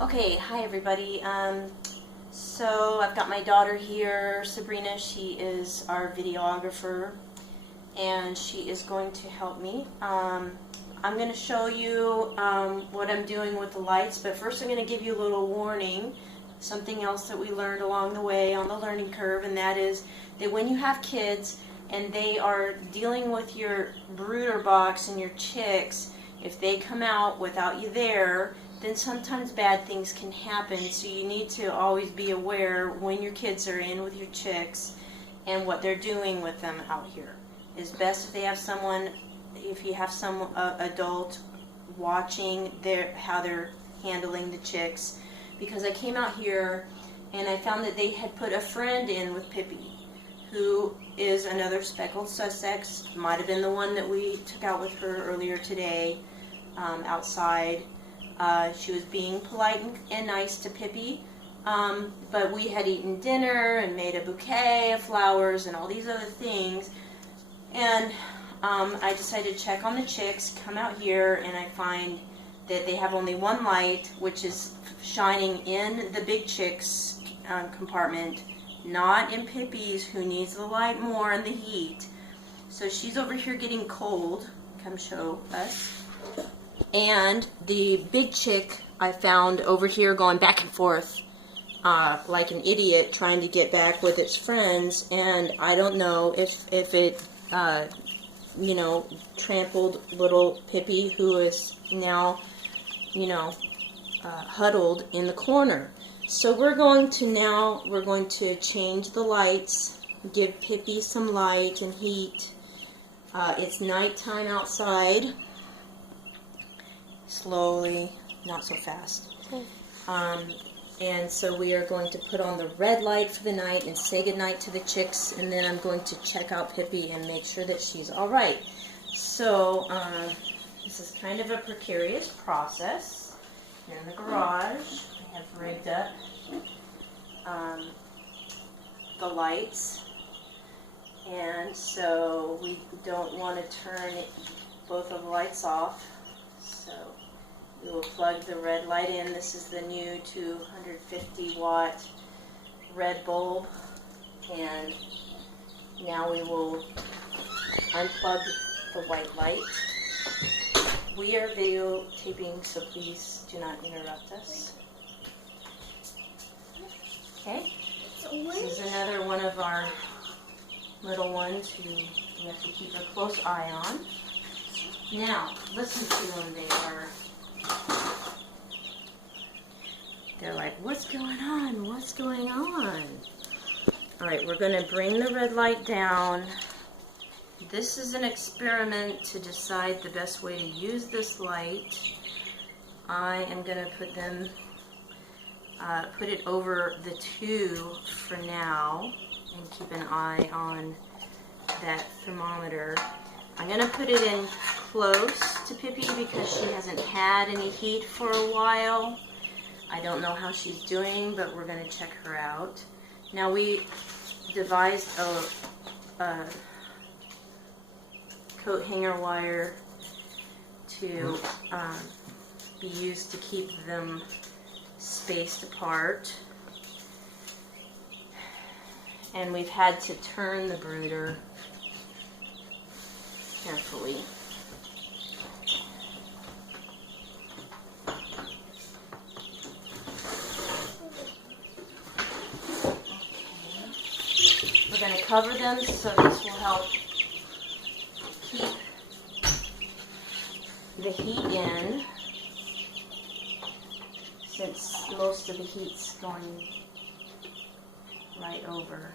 Okay, hi everybody. So I've got my daughter here, Sabrina. She is our videographer, and she is going to help me. I'm going to show you what I'm doing with the lights, but first I'm going to give you a little warning, something else that we learned along the way on the learning curve, and that is that when you have kids and they are dealing with your brooder box and your chicks, if they come out without you there, then sometimes bad things can happen. So you need to always be aware when your kids are in with your chicks and what they're doing with them out here. It's best if they have someone, if you have some adult watching how they're handling the chicks. Because I came out here and I found that they had put a friend in with Pippi, who is another Speckled Sussex. Might have been the one that we took out with her earlier today outside. She was being polite and nice to Pippi, but we had eaten dinner and made a bouquet of flowers and all these other things, and I decided to check on the chicks, come out here, and I find that they have only one light, which is shining in the big chick's compartment, not in Pippi's, who needs the light more and the heat. So she's over here getting cold. Come show us. And the big chick I found over here going back and forth like an idiot trying to get back with its friends, and I don't know if it you know, trampled little Pippi, who is now, you know, huddled in the corner. So we're going to change the lights, give Pippi some light and heat. It's nighttime outside. Slowly, not so fast. And so we are going to put on the red light for the night and say goodnight to the chicks, and then I'm going to check out Pippi and make sure that she's all right. So this is kind of a precarious process. In the garage, I have rigged up the lights, and so we don't want to turn both of the lights off. So we will plug the red light in. This is the new 250 watt red bulb, and now we will unplug the white light. We are videotaping, so please do not interrupt us. Okay, this is another one of our little ones who we have to keep a close eye on. Now, listen to them. They're like, what's going on? What's going on? All right, we're going to bring the red light down. This is an experiment to decide the best way to use this light. I am going to put it over the 2 for now and keep an eye on that thermometer. I'm going to put it in close to Pippi because she hasn't had any heat for a while. I don't know how she's doing, but we're going to check her out. Now we devised a coat hanger wire to be used to keep them spaced apart. And we've had to turn the brooder carefully. We're going to cover them, so this will help keep the heat in, since most of the heat's going right over.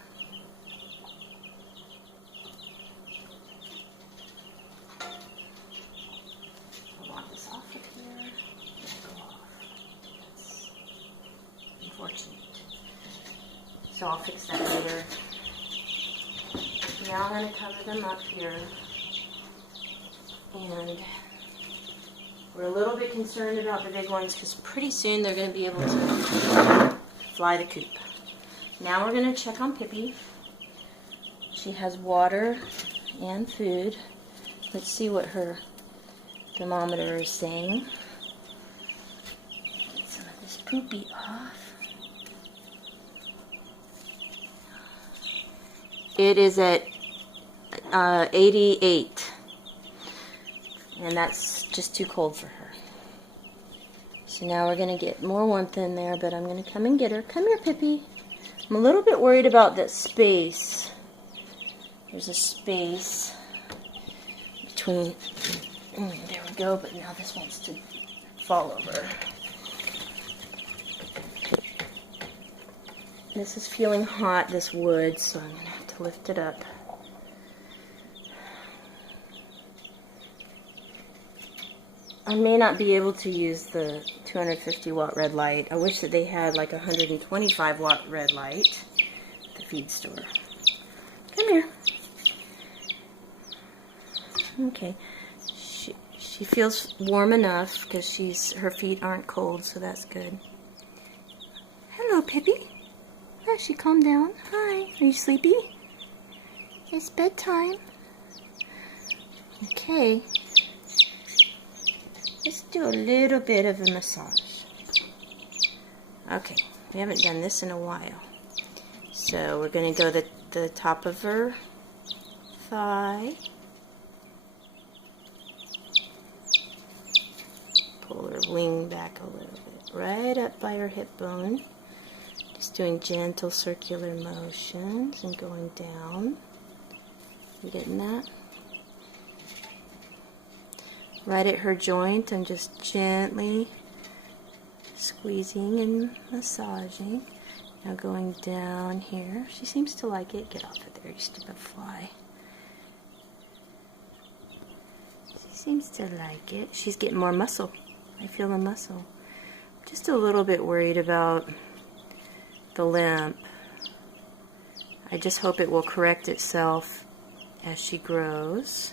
I want this off of here. Go off. That's unfortunate. So I'll fix that later. Now I'm going to cover them up here, and we're a little bit concerned about the big ones because pretty soon they're going to be able to fly the coop. Now we're going to check on Pippi. She has water and food. Let's see what her thermometer is saying. Get some of this poopy off. It is at 88. And that's just too cold for her. So now we're going to get more warmth in there, but I'm going to come and get her. Come here, Pippi. I'm a little bit worried about that space. There's a space between, there we go, but now this wants to fall over. This is feeling hot, this wood, so I'm going to have to lift it up. I may not be able to use the 250 watt red light. I wish that they had like a 125 watt red light at the feed store. Come here. Okay. She feels warm enough because her feet aren't cold, so that's good. Hello, Pippi. Oh, she calmed down. Hi. Are you sleepy? It's bedtime. Okay. Let's do a little bit of a massage. Okay, we haven't done this in a while. So we're going to go the top of her thigh. Pull her wing back a little bit. Right up by her hip bone. Just doing gentle circular motions and going down. You getting that? Right at her joint, I'm just gently squeezing and massaging. Now going down here. She seems to like it. Get off of there, you stupid fly. She seems to like it. She's getting more muscle. I feel the muscle. Just a little bit worried about the limp. I just hope it will correct itself as she grows.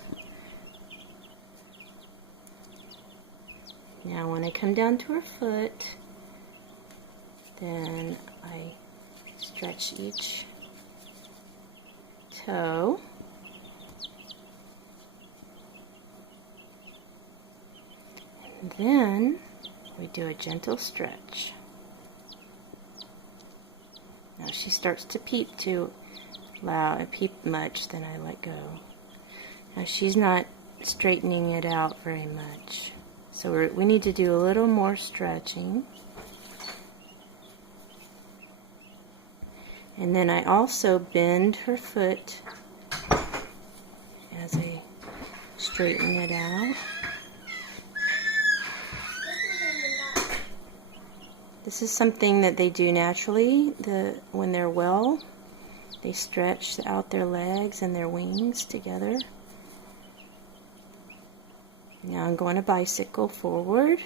Now when I come down to her foot, then I stretch each toe. And then we do a gentle stretch. Now she starts to peep too loud, peep much, then I let go. Now she's not straightening it out very much. So we need to do a little more stretching. And then I also bend her foot as I straighten it out. This is something that they do naturally. When they're well, they stretch out their legs and their wings together. Now I'm going to bicycle forward.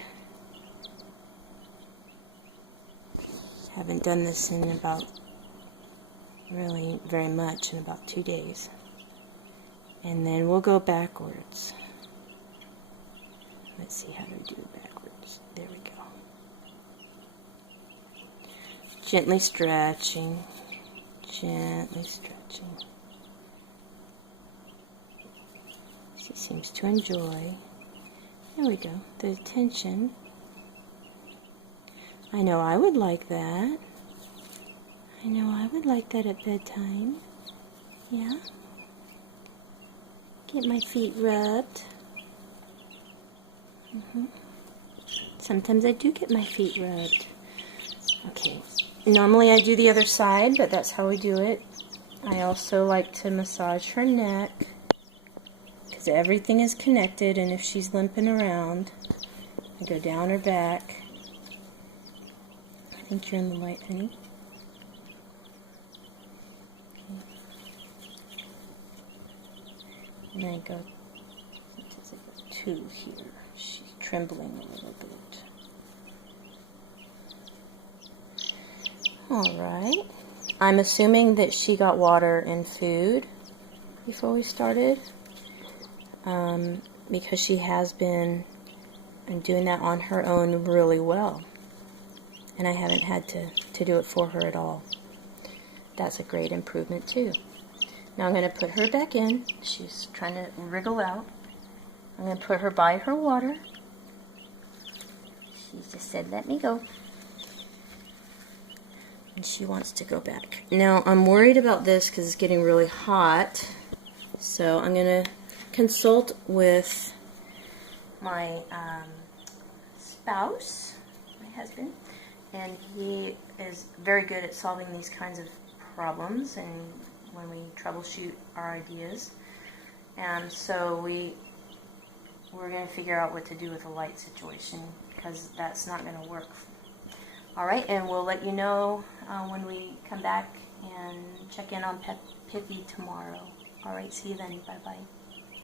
Haven't done this in about, really very much, in about 2 days. And then we'll go backwards. Let's see how to do it backwards. There we go. Gently stretching. Gently stretching. She seems to enjoy. There we go, the tension. I know I would like that. I know I would like that at bedtime. Yeah? Get my feet rubbed. Sometimes I do get my feet rubbed. Okay, normally I do the other side, but that's how we do it. I also like to massage her neck. Everything is connected, and if she's limping around, I go down her back. I think you're in the light, honey. And then I go to 2 here. She's trembling a little bit. Alright. I'm assuming that she got water and food before we started. Because she has been doing that on her own really well. And I haven't had to do it for her at all. That's a great improvement too. Now I'm going to put her back in. She's trying to wriggle out. I'm going to put her by her water. She just said, let me go. and she wants to go back. Now I'm worried about this because it's getting really hot, so I'm going to consult with my spouse, my husband, and he is very good at solving these kinds of problems and when we troubleshoot our ideas. And so we're going to figure out what to do with the light situation, because that's not going to work. Alright, and we'll let you know when we come back and check in on Pippi tomorrow. Alright, see you then. Bye-bye.